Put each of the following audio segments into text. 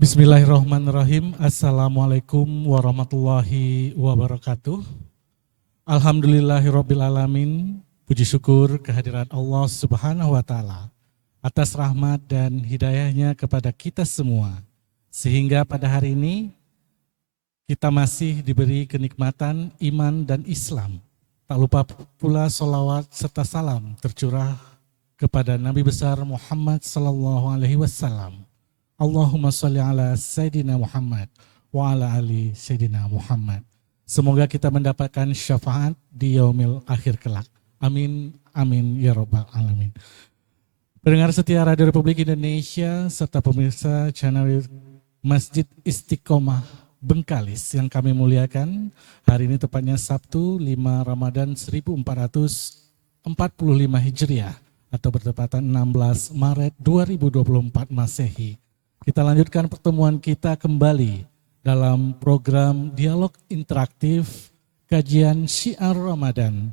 Bismillahirrahmanirrahim. Assalamualaikum warahmatullahi wabarakatuh. Alhamdulillahirrabbilalamin. Puji syukur kehadirat Allah Subhanahu wa Ta'ala atas rahmat dan hidayahnya kepada kita semua. Sehingga pada hari ini kita masih diberi kenikmatan iman dan Islam. Tak lupa pula sholawat serta salam tercurah kepada Nabi besar Muhammad sallallahu alaihi wasallam. Allahumma sholli ala Sayyidina Muhammad wa ala ali Sayyidina Muhammad. Semoga kita mendapatkan syafaat di yaumil akhir kelak. Amin, amin, ya rabbal alamin. Pendengar setia Radio Republik Indonesia serta pemirsa channel Masjid Istiqomah Bengkalis yang kami muliakan. Hari ini tepatnya Sabtu 5 Ramadan 1445 Hijriah atau bertepatan 16 Maret 2024 Masehi. Kita lanjutkan pertemuan kita kembali dalam program Dialog Interaktif Kajian Syiar Ramadan.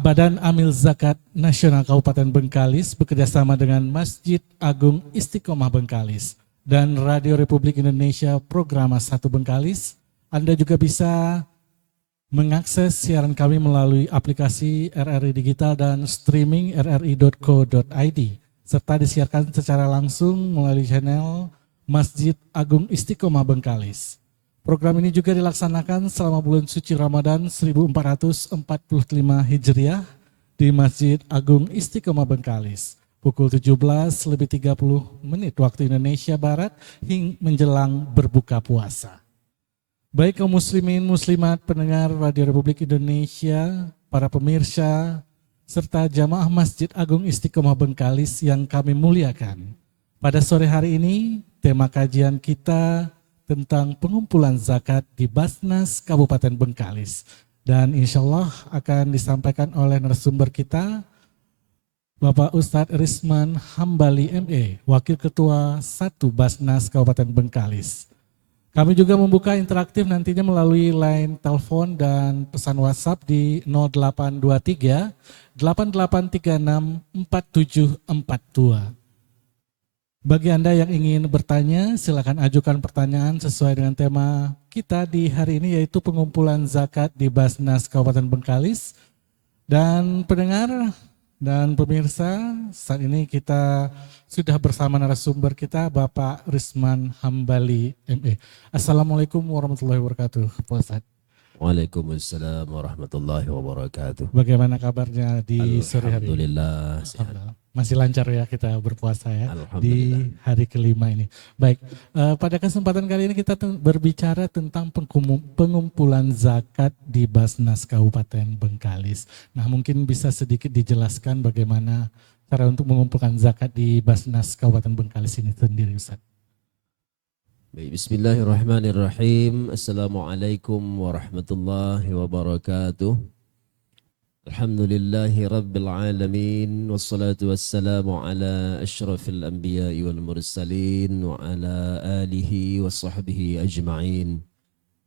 Badan Amil Zakat Nasional Kabupaten Bengkalis bekerjasama dengan Masjid Agung Istiqomah Bengkalis dan Radio Republik Indonesia Programa 1 Bengkalis. Anda juga bisa mengakses siaran kami melalui aplikasi RRI Digital dan streaming rri.co.id. Serta disiarkan secara langsung melalui channel Masjid Agung Istiqomah Bengkalis. Program ini juga dilaksanakan selama bulan suci Ramadan 1445 Hijriah di Masjid Agung Istiqomah Bengkalis. Pukul 17:30 waktu Indonesia Barat hingga menjelang berbuka puasa. Baik kaum muslimin, muslimat, pendengar Radio Republik Indonesia, para pemirsa, serta jamaah Masjid Agung Istiqomah Bengkalis yang kami muliakan. Pada sore hari ini, tema kajian kita tentang pengumpulan zakat di Basnas Kabupaten Bengkalis. Dan insya Allah akan disampaikan oleh narasumber kita, Bapak Ustadz Risman Hambali ME, Wakil Ketua 1 Basnas Kabupaten Bengkalis. Kami juga membuka interaktif nantinya melalui line telepon dan pesan WhatsApp di 0823 8836 4742. Bagi Anda yang ingin bertanya, silakan ajukan pertanyaan sesuai dengan tema kita di hari ini, yaitu pengumpulan zakat di Basnas Kabupaten Bengkalis. Dan pendengar dan pemirsa, saat ini kita sudah bersama narasumber kita, Bapak Risman Hambali ME. Assalamualaikum warahmatullahi wabarakatuh, Pak Ustadz. Waalaikumsalam warahmatullahi wabarakatuh. Bagaimana kabarnya di sore hari ini? Alhamdulillah. Masih lancar ya kita berpuasa ya di Alhamdulillah. hari kelima ini. Baik, pada kesempatan kali ini kita berbicara tentang pengumpulan zakat di Basnas Kabupaten Bengkalis. Nah, mungkin bisa sedikit dijelaskan bagaimana cara untuk mengumpulkan zakat di Basnas Kabupaten Bengkalis ini sendiri, Ustaz. Baik, bismillahirrahmanirrahim. Assalamualaikum warahmatullahi wabarakatuh. Alhamdulillahi rabbil alamin. Wassalatu wassalamu ala ashrafil anbiya'i wal mursalin wa ala alihi wa sahbihi ajma'in.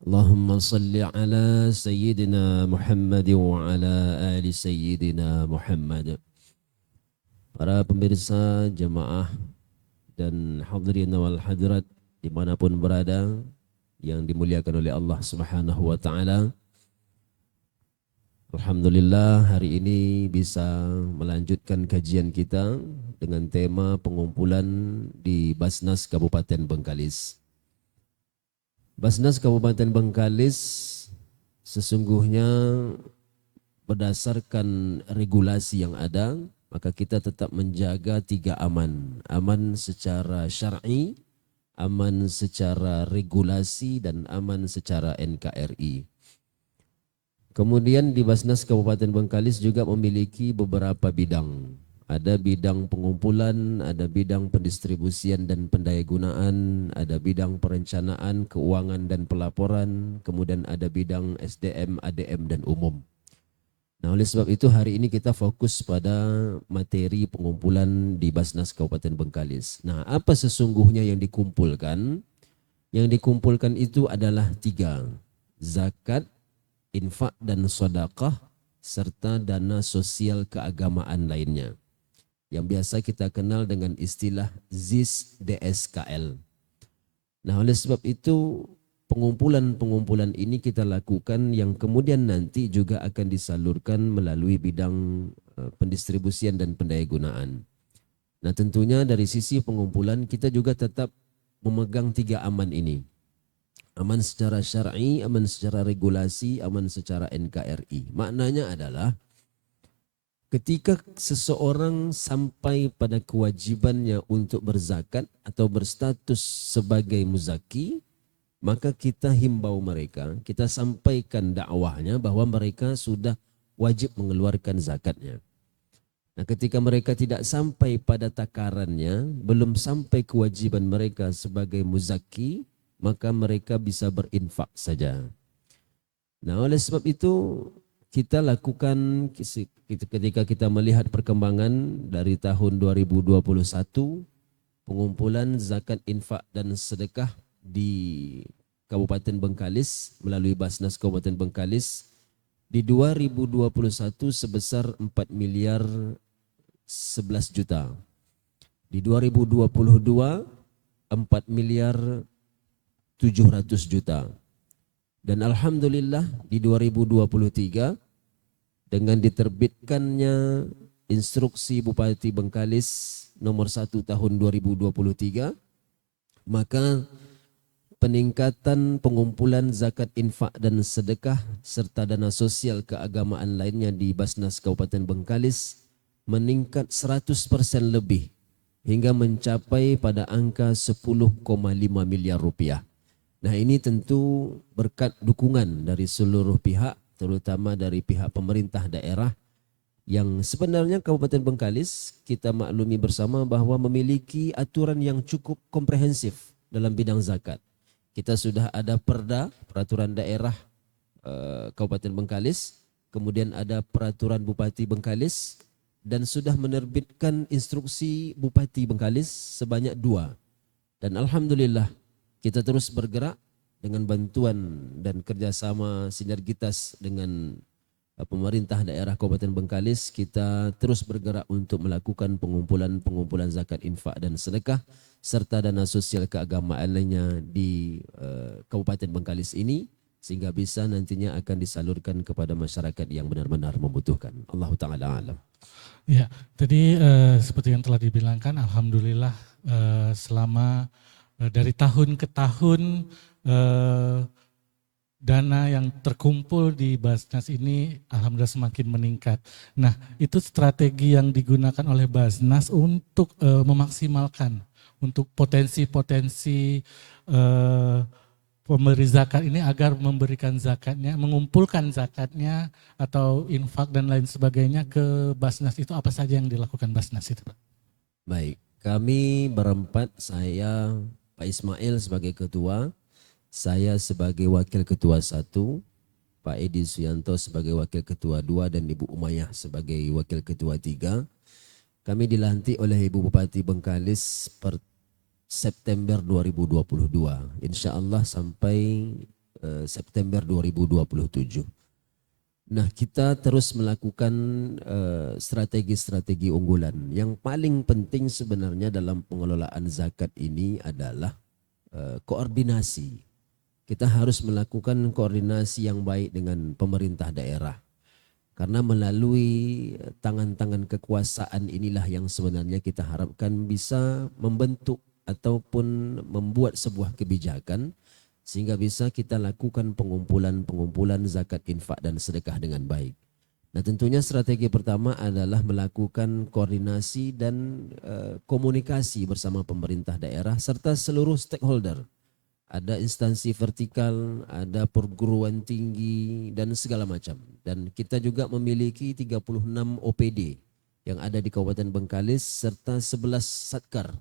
Allahumma salli ala sayyidina Muhammad wa ala ali sayyidina Muhammad. Para pemirsa, jamaah dan hadirin wal hadirat dimanapun berada yang dimuliakan oleh Allah Subhanahu wa Ta'ala. Alhamdulillah hari ini bisa melanjutkan kajian kita dengan tema pengumpulan di Basnas Kabupaten Bengkalis. Basnas Kabupaten Bengkalis sesungguhnya berdasarkan regulasi yang ada, maka kita tetap menjaga 3 aman. Aman secara syar'i, aman secara regulasi, dan aman secara NKRI. Kemudian di Basnas Kabupaten Bengkalis juga memiliki beberapa bidang. Ada bidang pengumpulan, ada bidang pendistribusian dan pendayagunaan, ada bidang perencanaan, keuangan dan pelaporan, kemudian ada bidang SDM, ADM dan umum. Nah, oleh sebab itu hari ini kita fokus pada materi pengumpulan di Basnas Kabupaten Bengkalis. Nah, apa sesungguhnya yang dikumpulkan? Yang dikumpulkan itu adalah 3. Zakat, infak dan sedekah, serta dana sosial keagamaan lainnya. yang biasa kita kenal dengan istilah ZIS DSKL. Nah, oleh sebab itu pengumpulan ini kita lakukan yang kemudian nanti juga akan disalurkan melalui bidang pendistribusian dan pendayagunaan. Nah, tentunya dari sisi pengumpulan kita juga tetap memegang 3 aman ini. Aman secara syar'i, aman secara regulasi, aman secara NKRI. Maknanya adalah ketika seseorang sampai pada kewajibannya untuk berzakat atau berstatus sebagai muzaki, maka kita himbau mereka, kita sampaikan dakwahnya bahwa mereka sudah wajib mengeluarkan zakatnya. Nah, ketika mereka tidak sampai pada takarannya, belum sampai kewajiban mereka sebagai muzaki, maka mereka bisa berinfak saja. Nah, oleh sebab itu kita lakukan ketika kita melihat perkembangan dari tahun 2021, pengumpulan zakat, infak dan sedekah di Kabupaten Bengkalis melalui Basnas Kabupaten Bengkalis di 2021 sebesar 4 miliar 11 juta. Di 2022 4 miliar 700 juta. Dan alhamdulillah di 2023 dengan diterbitkannya instruksi Bupati Bengkalis nomor 1 tahun 2023, maka peningkatan pengumpulan zakat, infak dan sedekah serta dana sosial keagamaan lainnya di Basnas Kabupaten Bengkalis meningkat 100% lebih hingga mencapai pada angka 10,5 miliar rupiah. Nah, ini tentu berkat dukungan dari seluruh pihak, terutama dari pihak pemerintah daerah yang sebenarnya Kabupaten Bengkalis kita maklumi bersama bahwa memiliki aturan yang cukup komprehensif dalam bidang zakat. Kita sudah ada perda, peraturan daerah Kabupaten Bengkalis, kemudian ada peraturan Bupati Bengkalis, dan sudah menerbitkan instruksi Bupati Bengkalis sebanyak 2. Dan alhamdulillah kita terus bergerak dengan bantuan dan kerjasama sinergitas dengan pemerintah daerah Kabupaten Bengkalis. Kita terus bergerak untuk melakukan pengumpulan zakat, infak dan sedekah serta dana sosial keagamaan lainnya di Kabupaten Bengkalis ini, sehingga bisa nantinya akan disalurkan kepada masyarakat yang benar-benar membutuhkan. Allah Ta'ala alam. Ya, tadi seperti yang telah dibilangkan, alhamdulillah selama dari tahun ke tahun dana yang terkumpul di Basnas ini alhamdulillah semakin meningkat. Nah, itu strategi yang digunakan oleh Basnas untuk memaksimalkan untuk potensi-potensi pemberi zakat ini agar memberikan zakatnya, mengumpulkan zakatnya atau infak dan lain sebagainya ke Basnas. Itu apa saja yang dilakukan Basnas itu, Pak? Baik, kami berempat, saya Pak Ismail sebagai ketua, saya sebagai wakil ketua 1, Pak Edi Suyanto sebagai wakil ketua 2, dan Ibu Umayyah sebagai wakil ketua 3. Kami dilantik oleh Ibu Bupati Bengkalis per September 2022, insya Allah sampai September 2027. Nah, kita terus melakukan strategi-strategi unggulan. Yang paling penting sebenarnya dalam pengelolaan zakat ini adalah koordinasi. Kita harus melakukan koordinasi yang baik dengan pemerintah daerah. Karena melalui tangan-tangan kekuasaan inilah yang sebenarnya kita harapkan bisa membentuk ataupun membuat sebuah kebijakan sehingga bisa kita lakukan pengumpulan zakat, infak dan sedekah dengan baik. Nah, tentunya strategi pertama adalah melakukan koordinasi dan komunikasi bersama pemerintah daerah serta seluruh stakeholder. Ada instansi vertikal, ada perguruan tinggi dan segala macam. Dan kita juga memiliki 36 OPD yang ada di Kabupaten Bengkalis serta 11 Satkar.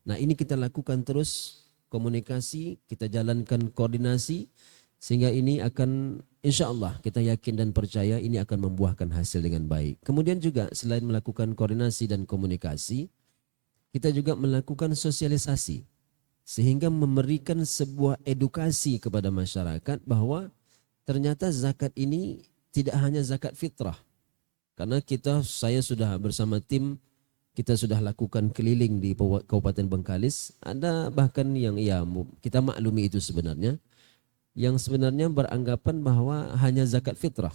Nah, ini kita lakukan terus komunikasi, kita jalankan koordinasi sehingga ini akan insya Allah kita yakin dan percaya ini akan membuahkan hasil dengan baik. Kemudian juga selain melakukan koordinasi dan komunikasi, kita juga melakukan sosialisasi sehingga memberikan sebuah edukasi kepada masyarakat bahwa ternyata zakat ini tidak hanya zakat fitrah. Karena saya sudah bersama tim, kita sudah lakukan keliling di Kabupaten Bengkalis. Ada bahkan yang kita maklumi itu sebenarnya, yang sebenarnya beranggapan bahwa hanya zakat fitrah.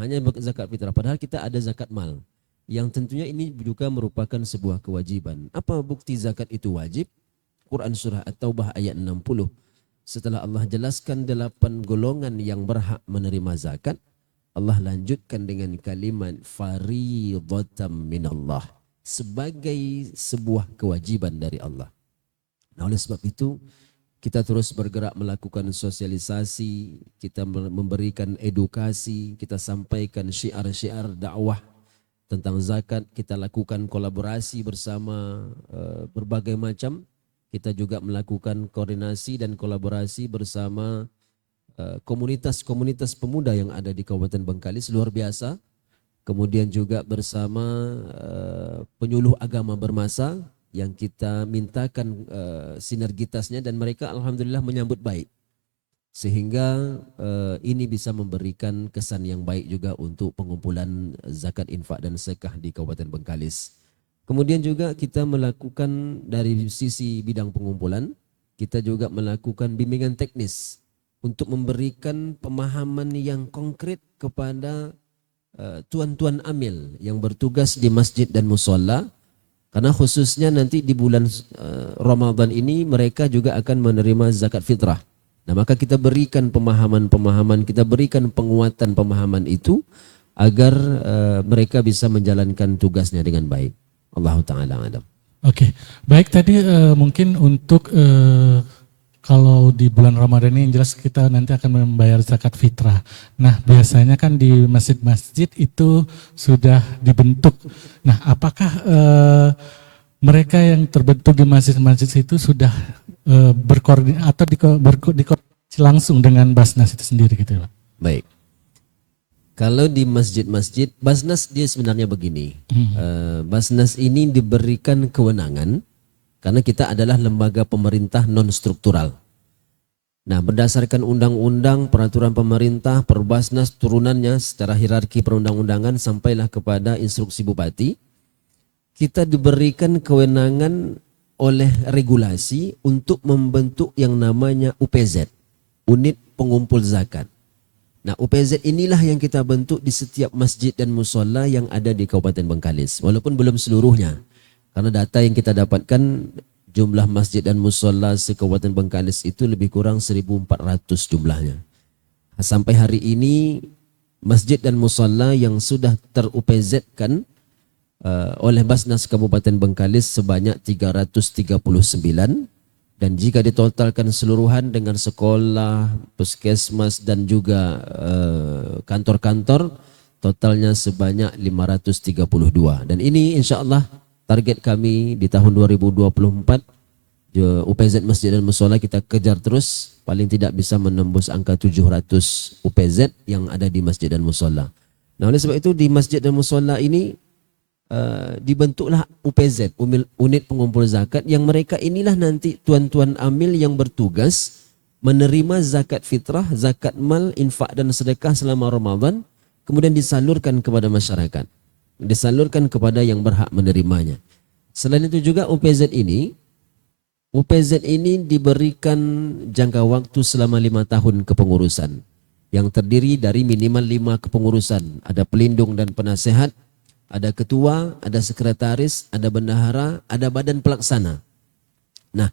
Hanya zakat fitrah. Padahal kita ada zakat mal, yang tentunya ini juga merupakan sebuah kewajiban. Apa bukti zakat itu wajib? Quran surah At-Taubah ayat 60. Setelah Allah jelaskan 8 golongan yang berhak menerima zakat, Allah lanjutkan dengan kalimat faridhatam minallah, sebagai sebuah kewajiban dari Allah. Nah, oleh sebab itu kita terus bergerak melakukan sosialisasi, kita memberikan edukasi, kita sampaikan syiar-syiar dakwah tentang zakat, kita lakukan kolaborasi bersama berbagai macam. Kita juga melakukan koordinasi dan kolaborasi bersama komunitas-komunitas pemuda yang ada di Kabupaten Bengkalis, luar biasa. Kemudian juga bersama penyuluh agama bermasa yang kita mintakan sinergitasnya, dan mereka alhamdulillah menyambut baik. Sehingga ini bisa memberikan kesan yang baik juga untuk pengumpulan zakat, infak dan sedekah di Kabupaten Bengkalis. Kemudian juga kita melakukan dari sisi bidang pengumpulan, kita juga melakukan bimbingan teknis untuk memberikan pemahaman yang konkret kepada tuan-tuan amil yang bertugas di masjid dan musola. Karena khususnya nanti di bulan Ramadan ini mereka juga akan menerima zakat fitrah. Nah, maka kita berikan pemahaman-pemahaman, kita berikan penguatan pemahaman itu agar mereka bisa menjalankan tugasnya dengan baik. Allah Ta'ala alam. Oke, baik, tadi mungkin untuk kalau di bulan Ramadan ini jelas kita nanti akan membayar zakat fitrah. Nah, biasanya kan di masjid-masjid itu sudah dibentuk. Nah, apakah mereka yang terbentuk di masjid-masjid itu sudah berkoordinasi atau dikoordinasi langsung dengan Basnas itu sendiri gitu ya, Pak? Baik. Kalau di masjid-masjid, Basnas dia sebenarnya begini. Basnas ini diberikan kewenangan karena kita adalah lembaga pemerintah non-struktural. Nah, berdasarkan undang-undang, peraturan pemerintah, Perbasnas turunannya secara hierarki perundang-undangan sampailah kepada instruksi bupati, kita diberikan kewenangan oleh regulasi untuk membentuk yang namanya UPZ, Unit Pengumpul Zakat. Nah, UPZ inilah yang kita bentuk di setiap masjid dan musola yang ada di Kabupaten Bengkalis. Walaupun belum seluruhnya. Karena data yang kita dapatkan, jumlah masjid dan musola se-Kabupaten Bengkalis itu lebih kurang 1.400 jumlahnya. Sampai hari ini, masjid dan musola yang sudah ter-UPZ-kan oleh Basnas Kabupaten Bengkalis sebanyak 339. Dan jika ditotalkan seluruhan dengan sekolah, puskesmas dan juga kantor-kantor, totalnya sebanyak 532. Dan ini insya Allah target kami di tahun 2024, UPZ Masjid dan Musola kita kejar terus, paling tidak bisa menembus angka 700 UPZ yang ada di Masjid dan Musola. Nah, oleh sebab itu di Masjid dan Musola ini dibentuklah UPZ, Unit Pengumpul Zakat, yang mereka inilah nanti tuan-tuan amil yang bertugas menerima zakat fitrah, zakat mal, infak dan sedekah selama Ramadan, kemudian disalurkan kepada masyarakat, disalurkan kepada yang berhak menerimanya. Selain itu juga UPZ ini diberikan jangka waktu selama 5 tahun kepengurusan, yang terdiri dari minimal 5 kepengurusan, ada pelindung dan penasehat, ada ketua, ada sekretaris, ada bendahara, ada badan pelaksana. Nah,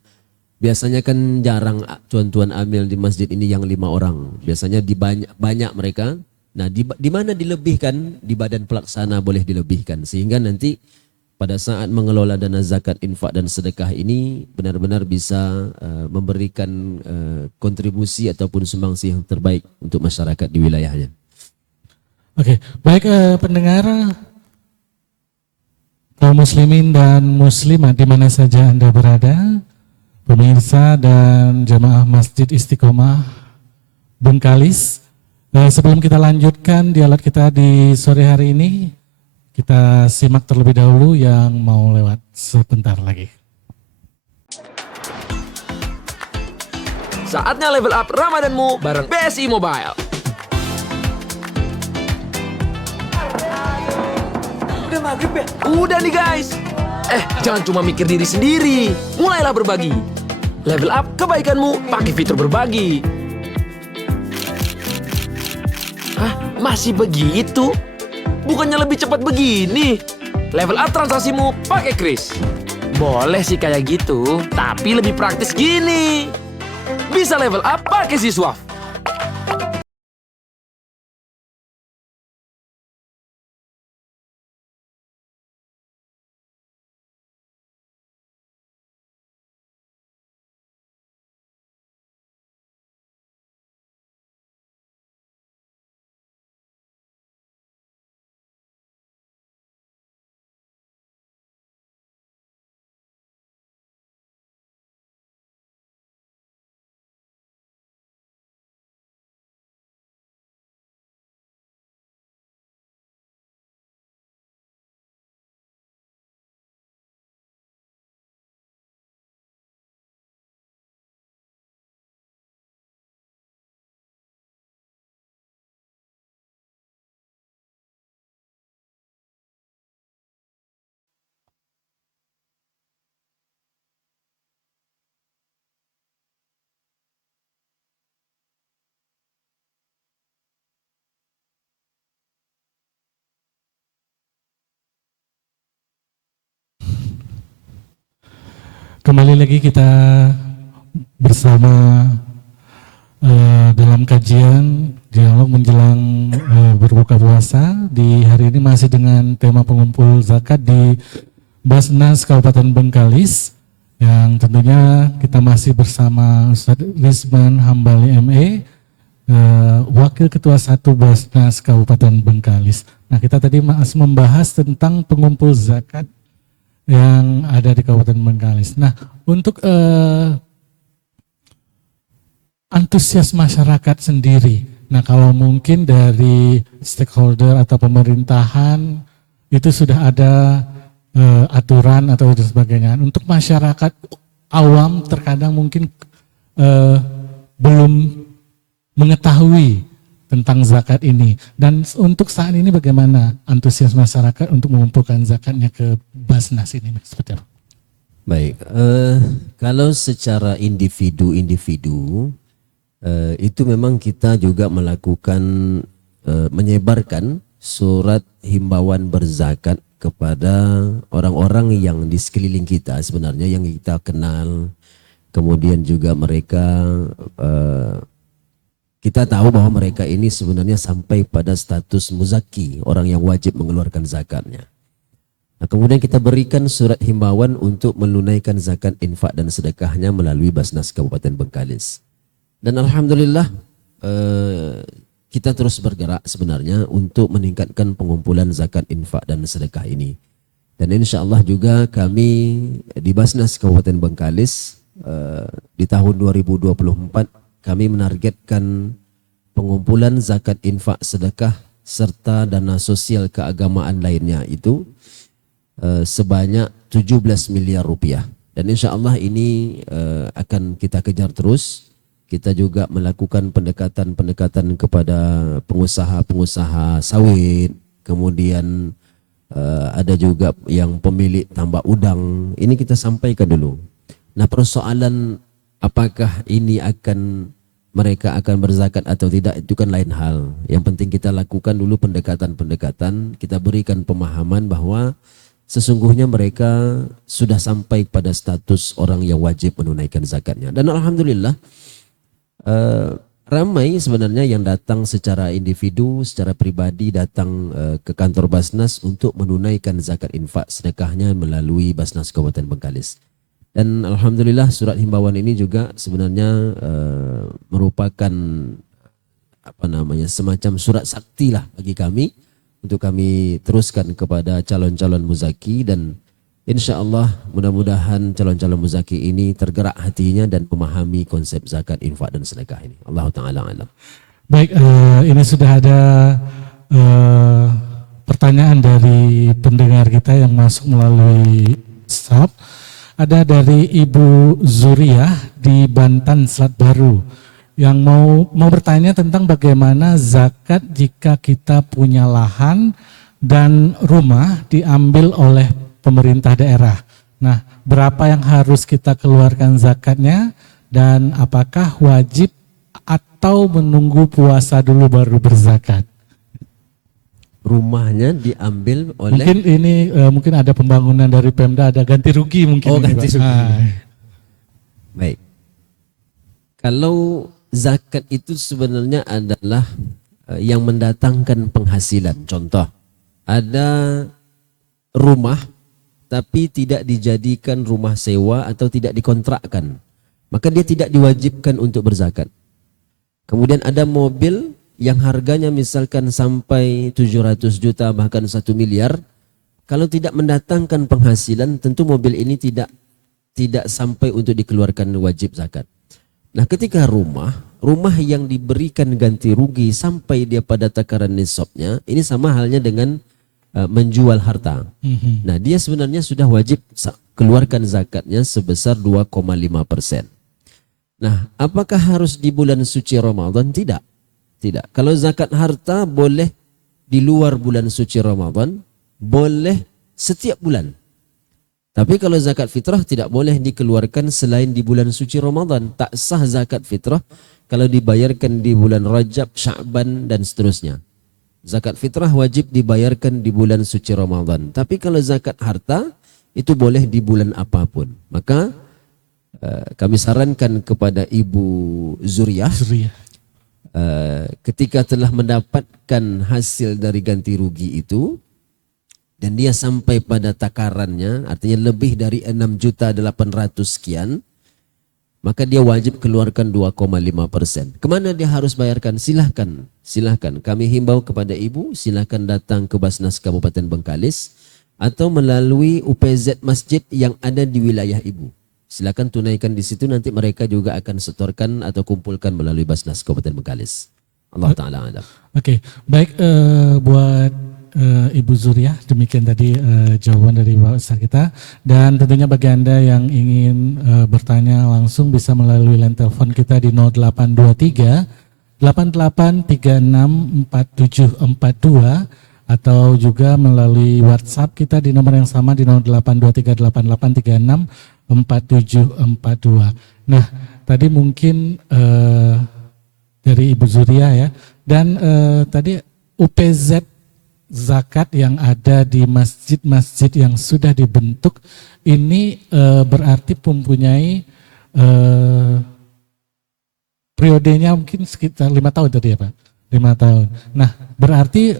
biasanya kan jarang tuan-tuan amil di masjid ini yang 5 orang. Biasanya banyak mereka. Nah, di mana dilebihkan? Di badan pelaksana boleh dilebihkan. Sehingga nanti pada saat mengelola dana zakat, infak dan sedekah ini benar-benar bisa memberikan kontribusi ataupun sumbangsi yang terbaik untuk masyarakat di wilayahnya. Oke, baik pendengar, kaum muslimin dan muslimat di mana saja Anda berada, pemirsa dan jamaah Masjid Istiqomah Bengkalis. Sebelum kita lanjutkan dialog kita di sore hari ini, kita simak terlebih dahulu yang mau lewat sebentar lagi. Saatnya level up Ramadanmu bareng BSI Mobile. Udah maghrib ya? Udah nih guys. Jangan cuma mikir diri sendiri. Mulailah berbagi. Level up kebaikanmu pakai fitur berbagi. Hah? Masih begitu? Bukannya lebih cepat begini? Level up transaksimu pakai Kris. Boleh sih kayak gitu, tapi lebih praktis gini. Bisa level up pakai Siswaf. Kembali lagi kita bersama dalam kajian dialog menjelang berbuka puasa. Di hari ini masih dengan tema pengumpul zakat di Basnas Kabupaten Bengkalis, yang tentunya kita masih bersama Ustadz Rizman Hambali ME, Wakil Ketua 1 Basnas Kabupaten Bengkalis. Nah, kita tadi masih membahas tentang pengumpul zakat yang ada di Kabupaten Bengkalis. Nah, untuk antusias masyarakat sendiri, nah kalau mungkin dari stakeholder atau pemerintahan itu sudah ada aturan atau sebagainya. Untuk masyarakat awam terkadang mungkin belum mengetahui tentang zakat ini. Dan untuk saat ini bagaimana antusias masyarakat untuk mengumpulkan zakatnya ke Basnas ini? Seperti apa? Baik, kalau secara individu-individu itu memang kita juga melakukan menyebarkan surat himbauan berzakat kepada orang-orang yang di sekeliling kita sebenarnya, yang kita kenal. Kemudian juga mereka kita tahu bahwa mereka ini sebenarnya sampai pada status muzaki, orang yang wajib mengeluarkan zakatnya. Nah, kemudian kita berikan surat himbauan untuk menunaikan zakat infak dan sedekahnya melalui Basnas Kabupaten Bengkalis. Dan alhamdulillah kita terus bergerak sebenarnya untuk meningkatkan pengumpulan zakat infak dan sedekah ini. Dan insya Allah juga kami di Basnas Kabupaten Bengkalis di tahun 2024 kami menargetkan pengumpulan zakat infak sedekah serta dana sosial keagamaan lainnya itu sebanyak 17 miliar rupiah. Dan insya Allah ini akan kita kejar terus. Kita juga melakukan pendekatan-pendekatan kepada pengusaha-pengusaha sawit, kemudian ada juga yang pemilik tambak udang. Ini kita sampaikan dulu. Nah, persoalan apakah ini mereka akan berzakat atau tidak, itu kan lain hal. Yang penting kita lakukan dulu pendekatan-pendekatan, kita berikan pemahaman bahwa sesungguhnya mereka sudah sampai pada status orang yang wajib menunaikan zakatnya. Dan alhamdulillah ramai sebenarnya yang datang secara individu, secara pribadi datang ke kantor Basnas untuk menunaikan zakat infak sedekahnya melalui Basnas Kabupaten Bengkalis. Dan alhamdulillah surat himbauan ini juga sebenarnya merupakan semacam surat sakti lah bagi kami untuk kami teruskan kepada calon-calon muzaki, dan insya Allah mudah-mudahan calon-calon muzaki ini tergerak hatinya dan memahami konsep zakat infak dan sedekah ini. Allah Ta'ala alam. Baik, ini sudah ada pertanyaan dari pendengar kita yang masuk melalui WhatsApp. Ada dari Ibu Zuriah di Bantan Selat Baru yang mau bertanya tentang bagaimana zakat jika kita punya lahan dan rumah diambil oleh pemerintah daerah. Nah, berapa yang harus kita keluarkan zakatnya dan apakah wajib atau menunggu puasa dulu baru berzakat? Rumahnya diambil oleh Mungkin ini mungkin ada pembangunan dari Pemda, ada ganti rugi mungkin. Oh, ini, ganti Pak. rugi. Ah, baik. Kalau zakat itu sebenarnya adalah yang mendatangkan penghasilan. Contoh, ada rumah tapi tidak dijadikan rumah sewa atau tidak dikontrakkan, maka dia tidak diwajibkan untuk berzakat. Kemudian ada mobil yang harganya misalkan sampai 700 juta bahkan 1 miliar, kalau tidak mendatangkan penghasilan tentu mobil ini tidak sampai untuk dikeluarkan wajib zakat. Nah, ketika rumah yang diberikan ganti rugi sampai dia pada takaran nisabnya, ini sama halnya dengan menjual harta. Nah, dia sebenarnya sudah wajib keluarkan zakatnya sebesar 2,5%. Nah, apakah harus di bulan suci Ramadan? Tidak. Kalau zakat harta boleh di luar bulan suci Ramadan, boleh setiap bulan. Tapi kalau zakat fitrah tidak boleh dikeluarkan selain di bulan suci Ramadan. Tak sah zakat fitrah kalau dibayarkan di bulan Rajab, Sya'ban dan seterusnya. Zakat fitrah wajib dibayarkan di bulan suci Ramadan. Tapi kalau zakat harta itu boleh di bulan apapun. Maka kami sarankan kepada Ibu Zuriyah, ketika telah mendapatkan hasil dari ganti rugi itu dan dia sampai pada takarannya, artinya lebih dari 6.800.000 sekian, maka dia wajib keluarkan 2,5%. Kemana dia harus bayarkan? Silahkan. Kami himbau kepada ibu, silahkan datang ke Basnas Kabupaten Bengkalis atau melalui UPZ masjid yang ada di wilayah ibu. Silakan tunaikan di situ, nanti mereka juga akan setorkan atau kumpulkan melalui Basnas Kabupaten Bengkalis. Allah Ta'ala alam. Oke, baik buat Ibu Zuriyah, demikian tadi jawaban dari Bapak Ustaz kita. Dan tentunya bagi Anda yang ingin bertanya langsung bisa melalui line telepon kita di 0823 88364742 atau juga melalui WhatsApp kita di nomor yang sama di 082388364742. Nah, tadi mungkin dari Ibu Zuriyah ya, dan tadi UPZ zakat yang ada di masjid-masjid yang sudah dibentuk ini berarti mempunyai periodenya mungkin sekitar 5 tahun tadi ya Pak, 5 tahun. Nah, berarti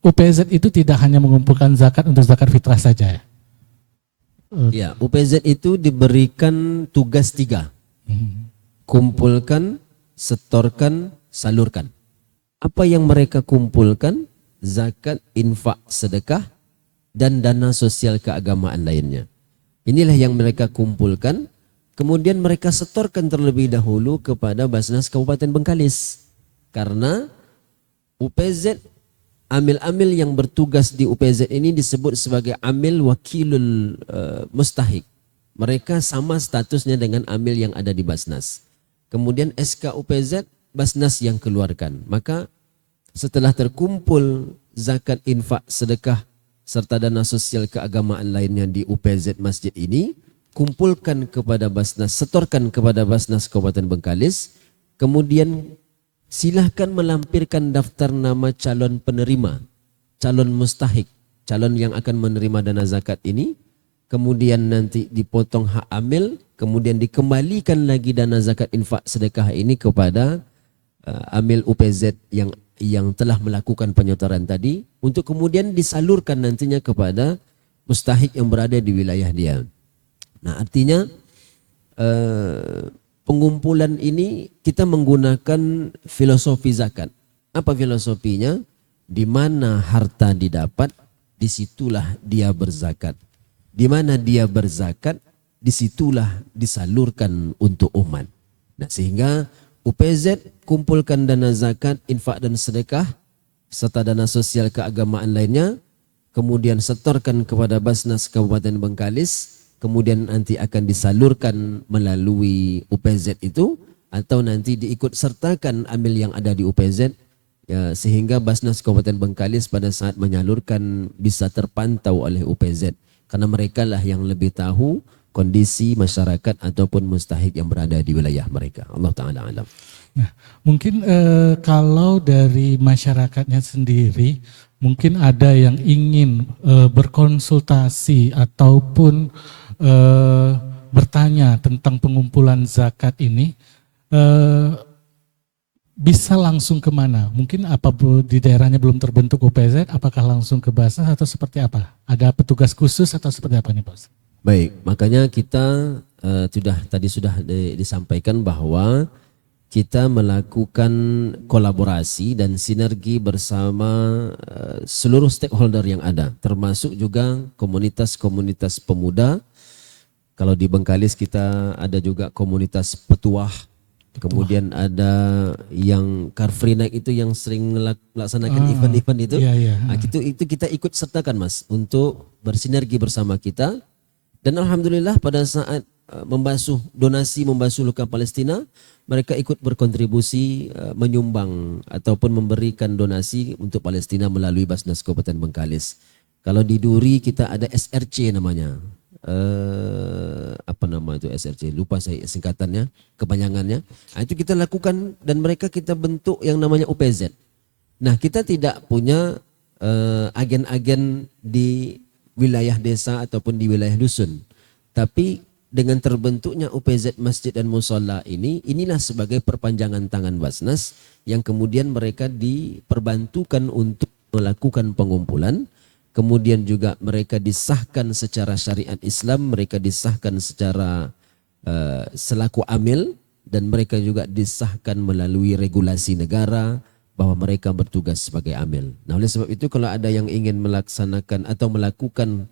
UPZ itu tidak hanya mengumpulkan zakat untuk zakat fitrah saja ya? Ya, UPZ itu diberikan tugas 3. Kumpulkan, setorkan, salurkan. Apa yang mereka kumpulkan? Zakat, infak, sedekah, dan dana sosial keagamaan lainnya. Inilah yang mereka kumpulkan, kemudian mereka setorkan terlebih dahulu kepada Basnas Kabupaten Bengkalis. Karena UPZ, amil-amil yang bertugas di UPZ ini disebut sebagai amil wakilul mustahik. Mereka sama statusnya dengan amil yang ada di Basnas. Kemudian SK UPZ, Basnas yang keluarkan. Maka setelah terkumpul zakat, infak, sedekah, serta dana sosial keagamaan lainnya di UPZ masjid ini, kumpulkan kepada Basnas, setorkan kepada Basnas Kabupaten Bengkalis, kemudian silahkan melampirkan daftar nama calon penerima, calon mustahik, calon yang akan menerima dana zakat ini, kemudian nanti dipotong hak amil, kemudian dikembalikan lagi dana zakat, infak, sedekah ini kepada amil UPZ yang telah melakukan penyotoran tadi, untuk kemudian disalurkan nantinya kepada mustahik yang berada di wilayah dia. Nah, artinya pengumpulan ini kita menggunakan filosofi zakat. Apa filosofinya? Di mana harta didapat, disitulah dia berzakat. Di mana dia berzakat, disitulah disalurkan untuk umat. Nah, sehingga UPZ kumpulkan dana zakat, infak dan sedekah serta dana sosial keagamaan lainnya, kemudian setorkan kepada Basnas Kabupaten Bengkalis, kemudian nanti akan disalurkan melalui UPZ itu, atau nanti diikut sertakan amil yang ada di UPZ Ya, sehingga Basnas Kabupaten Bengkalis pada saat menyalurkan bisa terpantau oleh UPZ karena mereka lah yang lebih tahu kondisi masyarakat ataupun mustahik yang berada di wilayah mereka. Allah Ta'ala alam. Nah, mungkin kalau dari masyarakatnya sendiri, mungkin ada yang ingin berkonsultasi ataupun bertanya tentang pengumpulan zakat ini, bisa langsung kemana? Mungkin apa di daerahnya belum terbentuk UPZ, apakah langsung ke Basnas atau seperti apa? Ada petugas khusus atau seperti apa nih Pak? Baik, makanya kita tadi sudah disampaikan bahwa kita melakukan kolaborasi dan sinergi bersama seluruh stakeholder yang ada, termasuk juga komunitas-komunitas pemuda. Kalau di Bengkalis kita ada juga komunitas petuah. Kemudian ada yang Car Free Night itu yang sering melaksanakan event-event itu. Iya, iya. Nah, itu kita ikut sertakan Mas untuk bersinergi bersama kita. Dan alhamdulillah pada saat membasuh luka Palestina, mereka ikut berkontribusi menyumbang ataupun memberikan donasi untuk Palestina melalui Basnas Kabupaten Bengkalis. Kalau di Duri kita ada SRC namanya. Apa nama itu SRC, lupa saya singkatannya, kepanjangannya. Nah, itu kita lakukan dan mereka kita bentuk yang namanya UPZ. Nah, kita tidak punya agen-agen di wilayah desa ataupun di wilayah dusun, tapi dengan terbentuknya UPZ Masjid dan Musholla inilah sebagai perpanjangan tangan Basnas yang kemudian mereka diperbantukan untuk melakukan pengumpulan. Kemudian juga mereka disahkan secara syariat Islam, mereka disahkan secara selaku amil, dan mereka juga disahkan melalui regulasi negara bahwa mereka bertugas sebagai amil. Nah, oleh sebab itu kalau ada yang ingin melaksanakan atau melakukan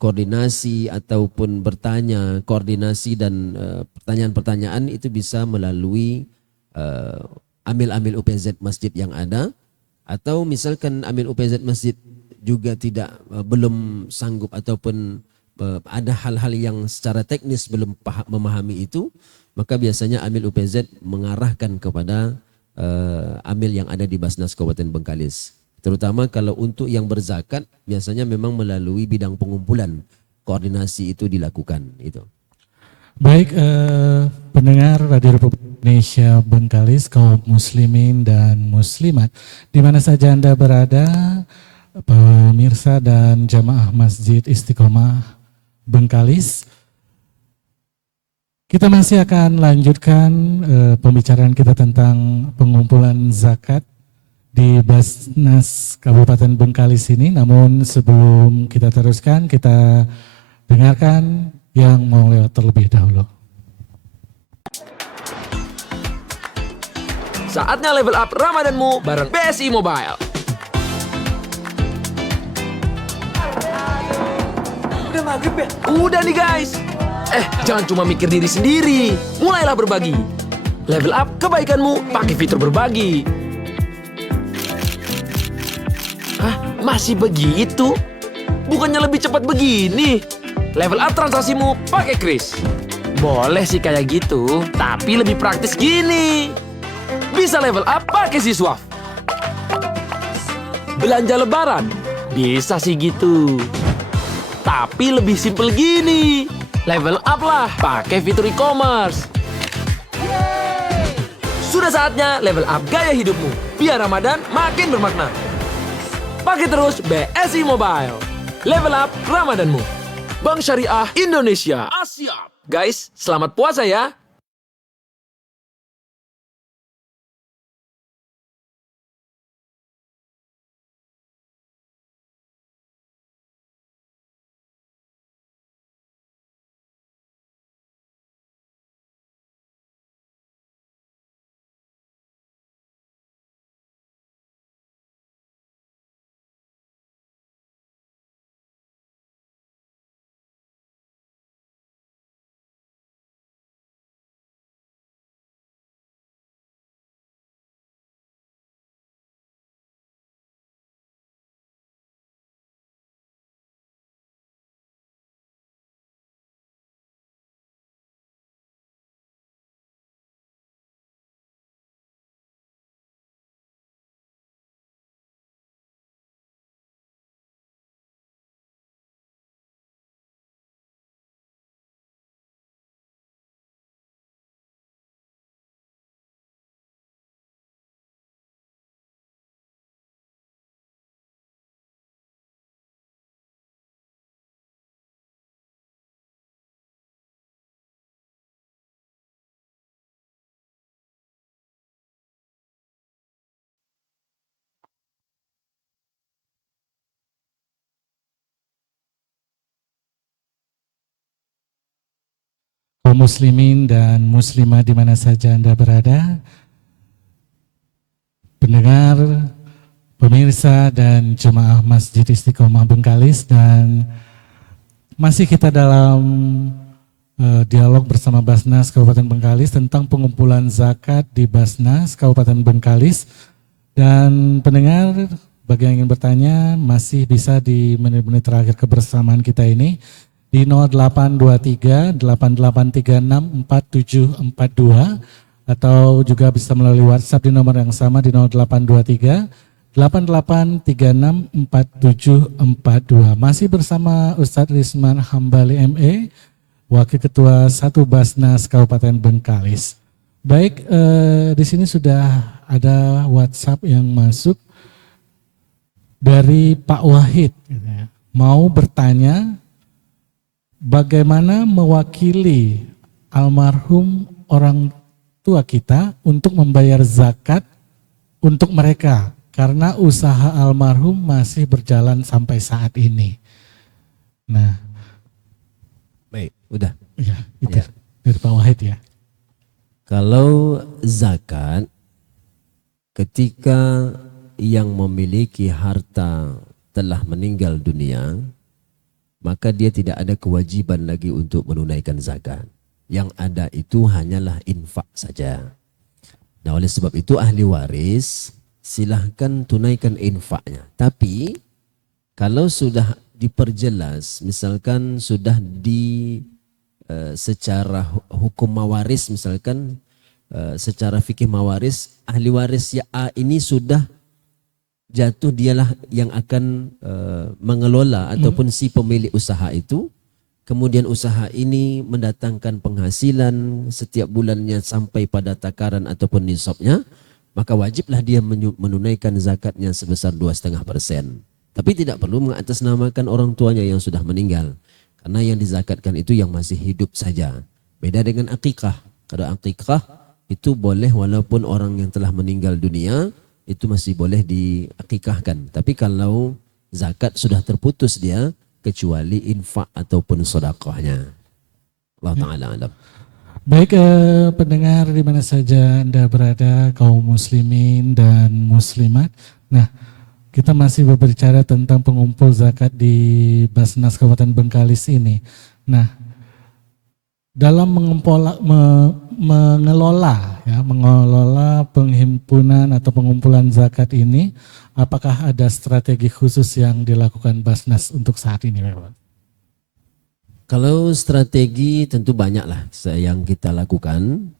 koordinasi ataupun bertanya, koordinasi dan pertanyaan-pertanyaan itu bisa melalui amil-amil UPZ masjid yang ada, atau misalkan amil UPZ masjid juga belum sanggup ataupun ada hal-hal yang secara teknis belum memahami itu, maka biasanya amil UPZ mengarahkan kepada amil yang ada di Basnas Kabupaten Bengkalis. Terutama kalau untuk yang berzakat biasanya memang melalui bidang pengumpulan, koordinasi itu dilakukan itu. Baik, pendengar Radio Republik Indonesia Bengkalis, kaum muslimin dan muslimat, di mana saja Anda berada, pemirsa dan jamaah Masjid Istiqomah Bengkalis, kita masih akan lanjutkan pembicaraan kita tentang pengumpulan zakat di Basnas Kabupaten Bengkalis ini. Namun sebelum kita teruskan, kita dengarkan yang mau lewat terlebih dahulu. Saatnya level up Ramadanmu bareng BSI Mobile. Udah maghrib ya? Udah nih guys. Jangan cuma mikir diri sendiri. Mulailah berbagi. Level up kebaikanmu pakai fitur berbagi. Masih begitu? Bukannya lebih cepat begini? Level up transaksimu pakai Kris. Boleh sih kayak gitu, tapi lebih praktis gini. Bisa level up pakai Siswaf. Belanja lebaran, bisa sih gitu. Tapi lebih simple gini. Level up lah pakai fitur e-commerce. Sudah saatnya level up gaya hidupmu, biar Ramadan makin bermakna. Pakai terus BSI Mobile. Level up Ramadanmu. Bank Syariah Indonesia. Asia. Guys, selamat puasa ya. kaum muslimin dan muslimah di mana saja Anda berada, pendengar, pemirsa dan jemaah Masjid Istiqomah Bengkalis, dan masih kita dalam dialog bersama Basnas Kabupaten Bengkalis tentang pengumpulan zakat di Basnas Kabupaten Bengkalis. Dan pendengar, bagi yang ingin bertanya masih bisa di menit-menit terakhir kebersamaan kita ini di 0823 8836 4742 atau juga bisa melalui WhatsApp di nomor yang sama di 0823 8836 4742. Masih bersama Ustadz Risman Hambali ME, Wakil Ketua 1 Basnas Kabupaten Bengkalis. Baik, di sini sudah ada WhatsApp yang masuk dari Pak Wahid. Mau bertanya bagaimana mewakili almarhum orang tua kita untuk membayar zakat untuk mereka, karena usaha almarhum masih berjalan sampai saat ini. Nah, Baik, udah. ya, itu Ya. dari Pak Wahid ya. Kalau zakat, ketika yang memiliki harta telah meninggal dunia, maka dia tidak ada kewajiban lagi untuk menunaikan zakat. Yang ada itu hanyalah infak saja. Nah, oleh sebab itu ahli waris silahkan tunaikan infaknya. Tapi kalau sudah diperjelas, misalkan sudah secara hukum mawaris, misalkan secara fikih mawaris, ahli waris ya A ini sudah jatuh, dialah yang akan mengelola ataupun si pemilik usaha itu. Kemudian usaha ini mendatangkan penghasilan setiap bulannya sampai pada takaran ataupun nisabnya, maka wajiblah dia menunaikan zakatnya sebesar 2,5%. Tapi tidak perlu mengatasnamakan orang tuanya yang sudah meninggal, karena yang dizakatkan itu yang masih hidup saja. Beda dengan akikah. Kalau akikah itu boleh walaupun orang yang telah meninggal dunia, itu masih boleh diakikahkan. Tapi kalau zakat sudah terputus dia, kecuali infak ataupun sedekahnya. Allah Ta'ala alam. Baik, pendengar di mana saja Anda berada, kaum muslimin dan muslimat. Nah, kita masih berbicara tentang pengumpul zakat di Basnas Kabupaten Bengkalis ini. Nah, dalam mengelola penghimpunan atau pengumpulan zakat ini, apakah ada strategi khusus yang dilakukan Basnas untuk saat ini, Pak? Kalau strategi tentu banyaklah yang kita lakukan,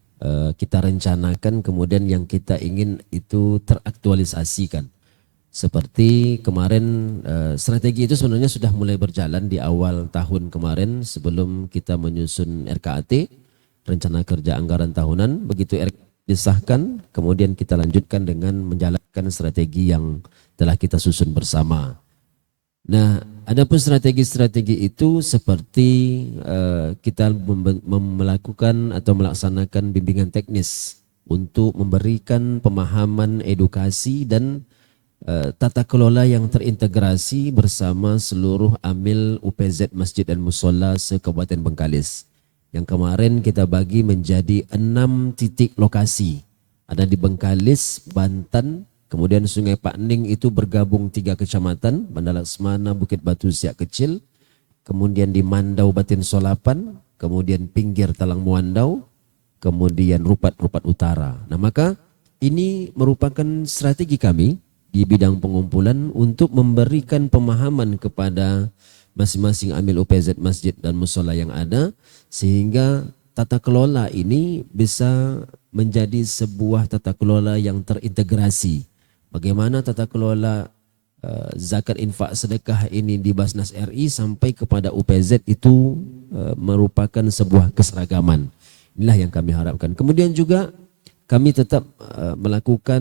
kita rencanakan, kemudian yang kita ingin itu teraktualisasikan. Seperti kemarin, strategi itu sebenarnya sudah mulai berjalan di awal tahun kemarin sebelum kita menyusun RKAT, Rencana Kerja Anggaran Tahunan. Begitu RKAT disahkan, kemudian kita lanjutkan dengan menjalankan strategi yang telah kita susun bersama. Nah, adapun strategi-strategi itu seperti kita melakukan atau melaksanakan bimbingan teknis untuk memberikan pemahaman, edukasi dan tata kelola yang terintegrasi bersama seluruh amil UPZ Masjid dan Musola se-Kabupaten Bengkalis. Yang kemarin kita bagi menjadi 6 titik lokasi. Ada di Bengkalis, Banten, kemudian Sungai Pakning itu bergabung 3 kecamatan, Banda Laksmana, Bukit Batu, Siak Kecil, kemudian di Mandau, Batin Solapan, kemudian pinggir Talang Muandau, kemudian Rupat Utara. Nah, maka ini merupakan strategi kami di bidang pengumpulan untuk memberikan pemahaman kepada masing-masing amil UPZ masjid dan musola yang ada, sehingga tata kelola ini bisa menjadi sebuah tata kelola yang terintegrasi. Bagaimana tata kelola zakat infak sedekah ini di Basnas RI sampai kepada UPZ itu merupakan sebuah keseragaman. Inilah yang kami harapkan. Kemudian juga kami tetap melakukan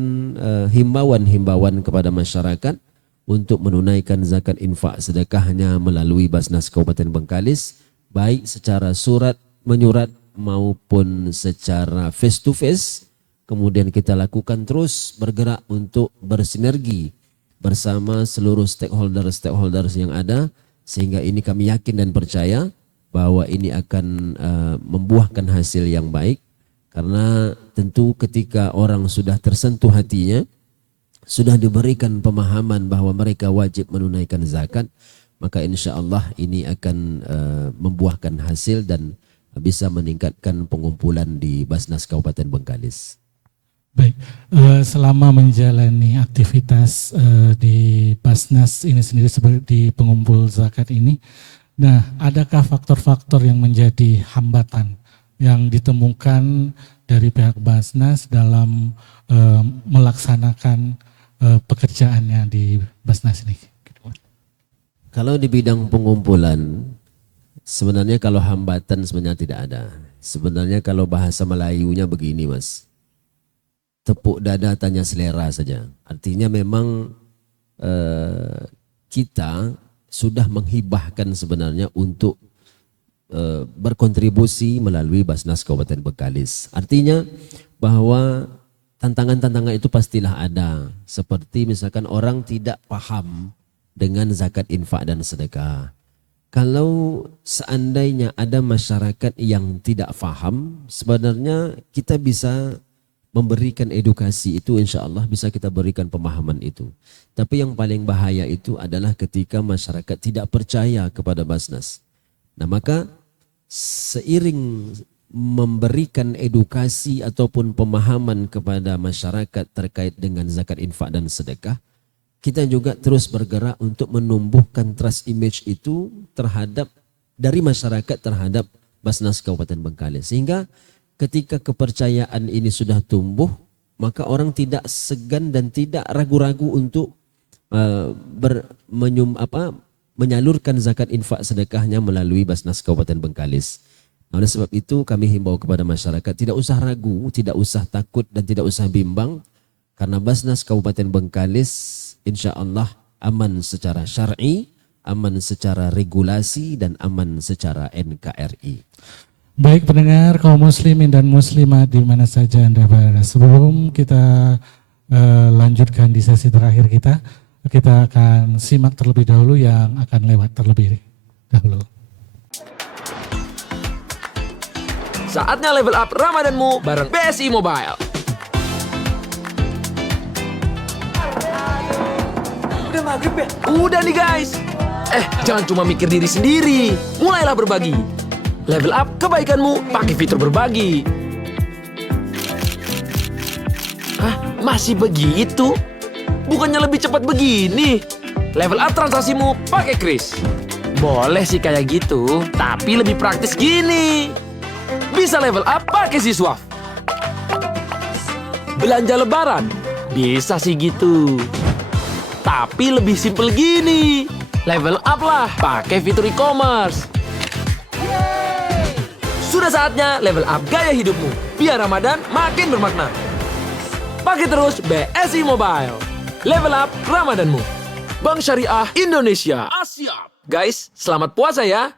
himbauan kepada masyarakat untuk menunaikan zakat infak sedekahnya melalui Basnas Kabupaten Bengkalis, baik secara surat menyurat maupun secara face to face. Kemudian kita lakukan terus bergerak untuk bersinergi bersama seluruh stakeholders yang ada, sehingga ini kami yakin dan percaya bahwa ini akan membuahkan hasil yang baik, karena tentu ketika orang sudah tersentuh hatinya, sudah diberikan pemahaman bahwa mereka wajib menunaikan zakat, maka insya Allah ini akan membuahkan hasil dan bisa meningkatkan pengumpulan di Basnas Kabupaten Bengkalis. Baik, selama menjalani aktivitas di Basnas ini sendiri sebagai pengumpul zakat ini, nah adakah faktor-faktor yang menjadi hambatan yang ditemukan dari pihak Basnas dalam melaksanakan pekerjaannya di Basnas ini? Kalau di bidang pengumpulan, sebenarnya kalau hambatan sebenarnya tidak ada. Sebenarnya kalau bahasa Melayunya begini Mas, tepuk dada tanya selera saja. Artinya memang kita sudah menghibahkan sebenarnya untuk berkontribusi melalui Basnas Kabupaten Bengkalis. Artinya bahwa tantangan-tantangan itu pastilah ada. Seperti misalkan orang tidak paham dengan zakat infak dan sedekah. Kalau seandainya ada masyarakat yang tidak paham, sebenarnya kita bisa memberikan edukasi itu, insya Allah bisa kita berikan pemahaman itu. Tapi yang paling bahaya itu adalah ketika masyarakat tidak percaya kepada Basnas. Nah maka seiring memberikan edukasi ataupun pemahaman kepada masyarakat terkait dengan zakat infak dan sedekah, kita juga terus bergerak untuk menumbuhkan trust image itu terhadap dari masyarakat terhadap Basnas Kabupaten Bengkalis. Sehingga ketika kepercayaan ini sudah tumbuh, maka orang tidak segan dan tidak ragu-ragu untuk menyalurkan zakat infak sedekahnya melalui Basnas Kabupaten Bengkalis. Oleh sebab itu kami himbau kepada masyarakat tidak usah ragu, tidak usah takut dan tidak usah bimbang, karena Basnas Kabupaten Bengkalis insya Allah aman secara syar'i, aman secara regulasi dan aman secara NKRI. Baik pendengar kaum muslimin dan muslimat di mana saja Anda berada. Sebelum kita lanjutkan di sesi terakhir kita akan simak terlebih dahulu yang akan lewat terlebih dahulu. Saatnya level up Ramadanmu bareng BSI Mobile. Udah maghrib ya? Udah nih guys. Jangan cuma mikir diri sendiri. Mulailah berbagi. Level up kebaikanmu pakai fitur berbagi. Masih begitu? Bukannya lebih cepat begini? Level up transaksimu pakai Kris. Boleh sih kayak gitu, tapi lebih praktis gini. Bisa level up pakai Siswaf. Belanja lebaran, bisa sih gitu. Tapi lebih simple gini. Level up lah pakai fitur e-commerce. Sudah saatnya level up gaya hidupmu, biar Ramadan makin bermakna. Pakai terus BSI Mobile. Level up Ramadanmu. Bank Syariah Indonesia. Asyap. Guys, selamat puasa ya.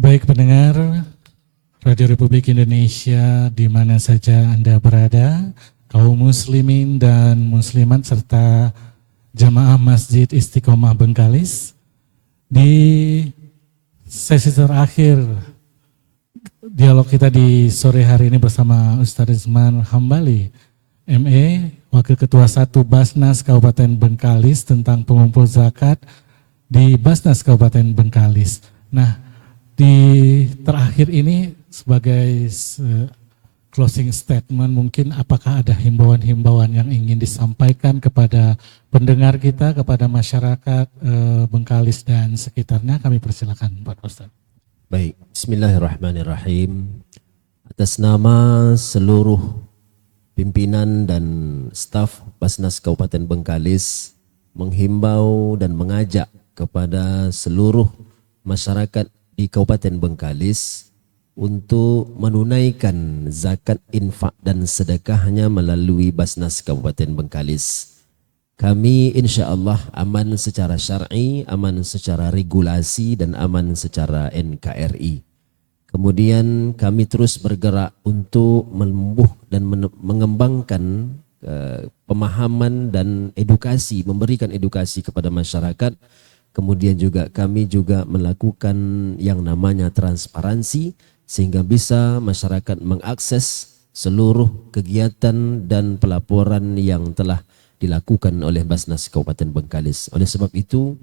Baik pendengar Radio Republik Indonesia di mana saja Anda berada, kaum muslimin dan muslimat serta jamaah Masjid Istiqomah Bengkalis, di sesi terakhir dialog kita di sore hari ini bersama Ustadz Rizman Hambali, ME, Wakil Ketua 1 Basnas Kabupaten Bengkalis tentang pengumpul zakat di Basnas Kabupaten Bengkalis. Nah, di terakhir ini sebagai closing statement, mungkin apakah ada himbauan-himbauan yang ingin disampaikan kepada pendengar kita, kepada masyarakat Bengkalis dan sekitarnya? Kami persilakan Pak Ustaz. Baik, bismillahirrahmanirrahim. Atas nama seluruh pimpinan dan staf Basnas Kabupaten Bengkalis, menghimbau dan mengajak kepada seluruh masyarakat di Kabupaten Bengkalis untuk menunaikan zakat infak dan sedekahnya melalui Basnas Kabupaten Bengkalis. Kami insya Allah aman secara syar'i, aman secara regulasi, dan aman secara NKRI. Kemudian kami terus bergerak untuk menumbuh dan mengembangkan pemahaman dan edukasi, memberikan edukasi kepada masyarakat. Kemudian juga kami juga melakukan yang namanya transparansi sehingga bisa masyarakat mengakses seluruh kegiatan dan pelaporan yang telah dilakukan oleh Basnas Kabupaten Bengkalis. Oleh sebab itu,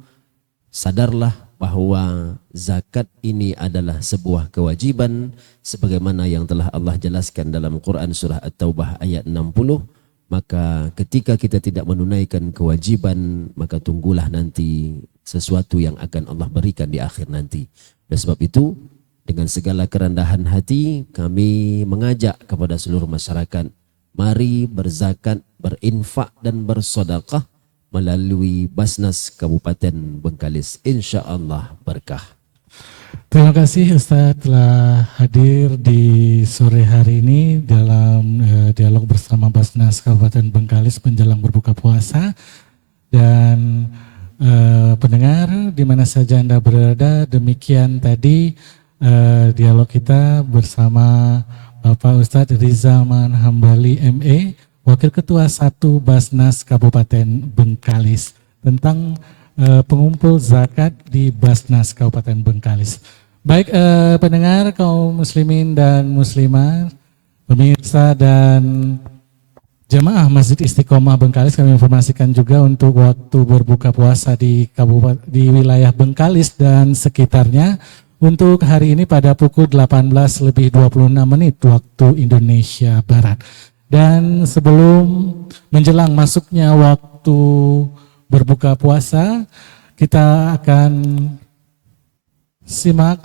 sadarlah bahwa zakat ini adalah sebuah kewajiban sebagaimana yang telah Allah jelaskan dalam Quran surah At-Taubah ayat 60. Maka ketika kita tidak menunaikan kewajiban, maka tunggulah nanti sesuatu yang akan Allah berikan di akhir nanti. Oleh sebab itu, dengan segala kerendahan hati, kami mengajak kepada seluruh masyarakat, mari berzakat, berinfak dan bersedekah melalui Basnas Kabupaten Bengkalis. Insya Allah berkah. Terima kasih Ustadz telah hadir di sore hari ini dalam dialog bersama Basnas Kabupaten Bengkalis menjelang berbuka puasa. Dan pendengar di mana saja Anda berada, demikian tadi dialog kita bersama Bapak Ustadz Rizalman Hambali ME, Wakil Ketua 1 Basnas Kabupaten Bengkalis tentang pengumpul zakat di Basnas Kabupaten Bengkalis. Baik pendengar kaum muslimin dan muslimat, pemirsa dan jemaah Masjid Istiqomah Bengkalis, kami informasikan juga untuk waktu berbuka puasa di wilayah Bengkalis dan sekitarnya untuk hari ini pada pukul 18:26 waktu Indonesia Barat. Dan sebelum menjelang masuknya waktu berbuka puasa, kita akan simak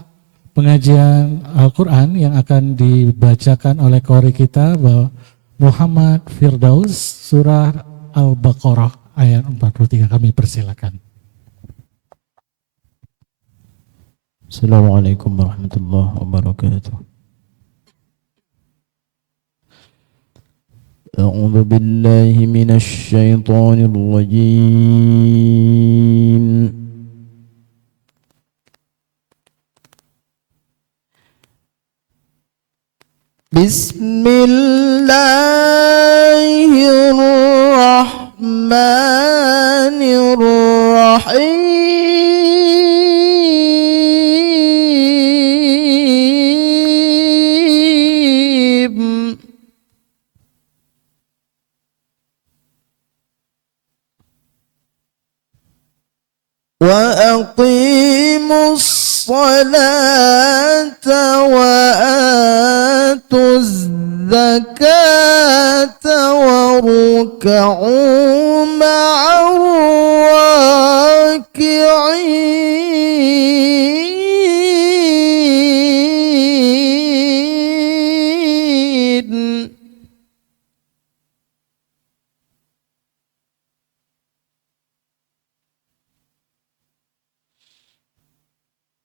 pengajian Al-Quran yang akan dibacakan oleh qori kita Muhammad Firdaus, surah Al-Baqarah ayat 43. Kami persilakan. Assalamualaikum warahmatullahi wabarakatuh. أعوذ بالله من الشيطان الرجيم بسم الله الرحمن الرحيم وأقيموا الصلاة وآتوا الزكاة واركعوا مع الراكعين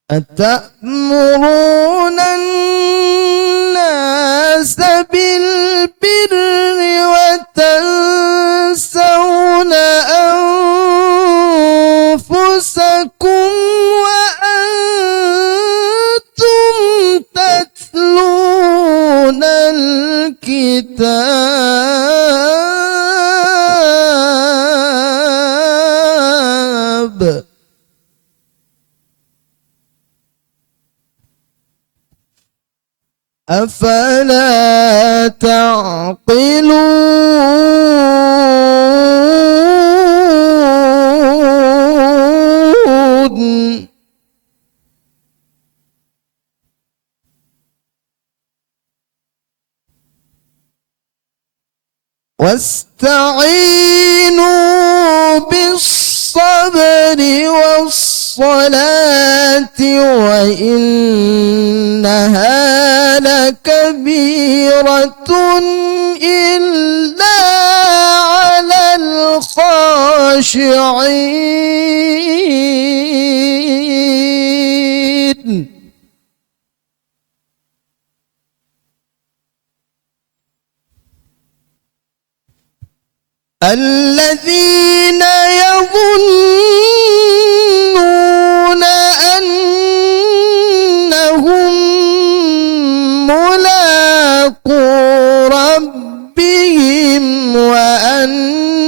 أتأمرون الناس بالبر وتنسون أنفسكم وأنتم أفلا تعقلون واستعينوا بالصبر والصلاة وإنها لكبيرة إلا على الخاشعين الذين يظنون أنهم ملاقو ربهم وأنهم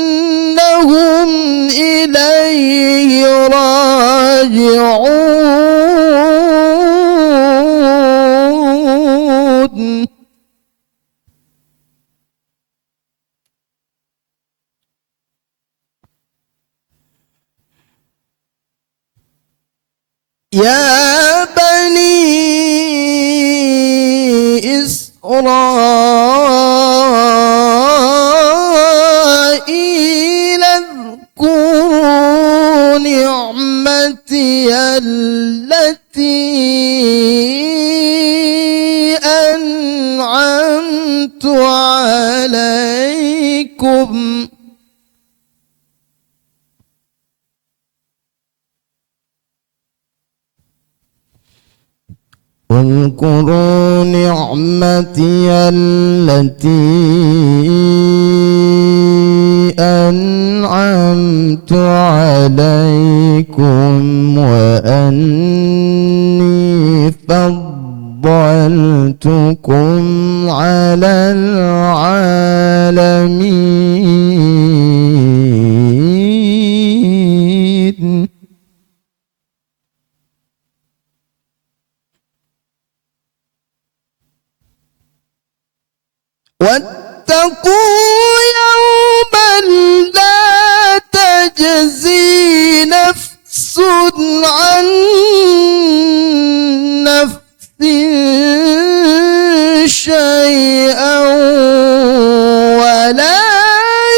إليه راجعون يا بني إسرائيل اذكروا نعمتي التي أنعمت عليكم واذكروا نعمتي التي أنعمت عليكم وأني فضلتكم على العالمين واتقوا يوما لا تجزي نفس عن نفس شيئا ولا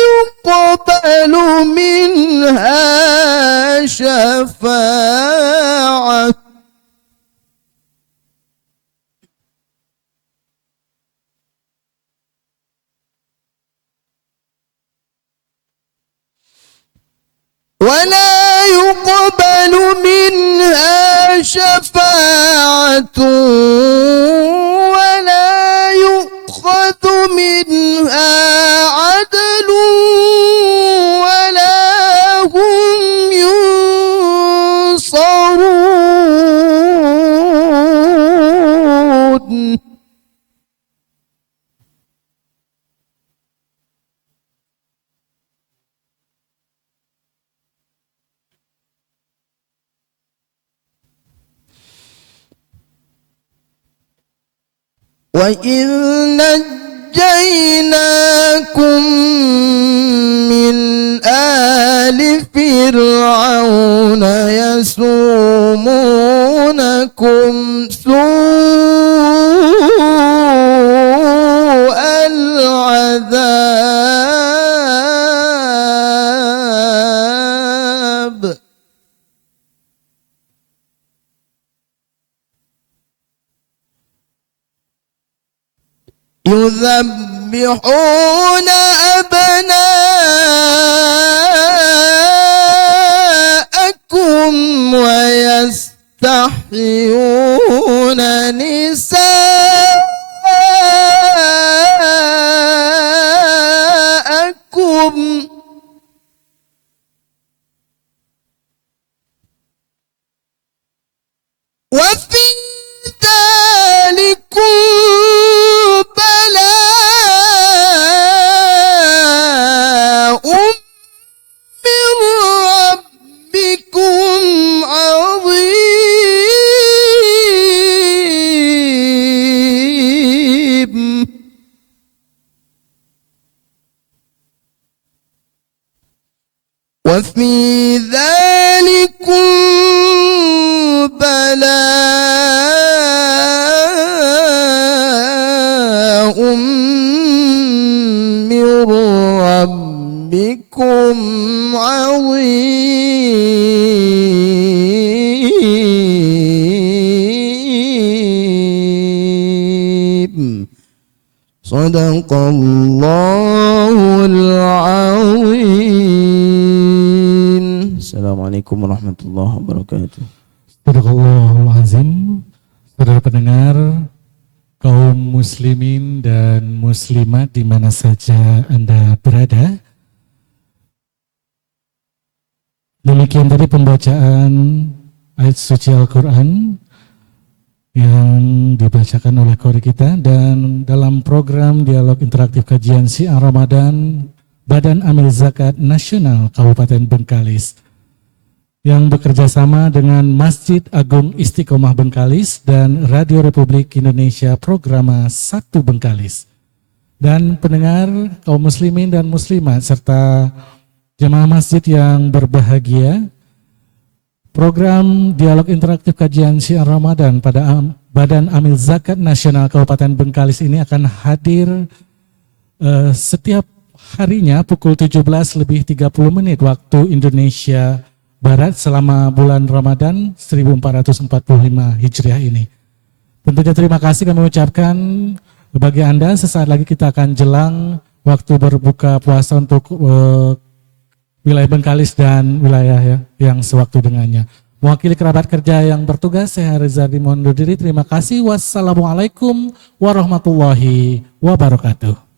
يقبل منها شفاعة ولا يقبل منها شفاعة ولا يؤخذ منها عدل ولا هم ينصرون وإذ نجيناكم من آل فرعون يسومونكم سوء العذاب يذبحون أبناءكم ويستحيون نساءكم وفي ذلكم بلاء من ربكم عظيم وفي ذلكم بلاء من ربكم عظيم صدق الله العظيم. Assalamualaikum warahmatullahi wabarakatuh. Sadaqallahul azim. Saudara pendengar, kaum muslimin dan muslimat di mana saja Anda berada. Demikian tadi pembacaan ayat suci Al-Quran yang dibacakan oleh qori kita, dan dalam program dialog interaktif kajian Syiar Ramadan Badan Amil Zakat Nasional Kabupaten Bengkalis yang bekerja sama dengan Masjid Agung Istiqomah Bengkalis dan Radio Republik Indonesia Programa 1 Bengkalis. Dan pendengar kaum muslimin dan muslimat serta jemaah masjid yang berbahagia, program dialog interaktif kajian Syiar Ramadan pada Badan Amil Zakat Nasional Kabupaten Bengkalis ini akan hadir setiap harinya pukul 17:30 waktu Indonesia Barat selama bulan Ramadan 1445 Hijriah ini. Tentunya terima kasih kami ucapkan bagi Anda. Sesaat lagi kita akan jelang waktu berbuka puasa untuk wilayah Bengkalis dan wilayah yang sewaktu dengannya. Mewakili kerabat kerja yang bertugas, saya Rizadi mohon undur diri. Terima kasih. Wassalamualaikum warahmatullahi wabarakatuh.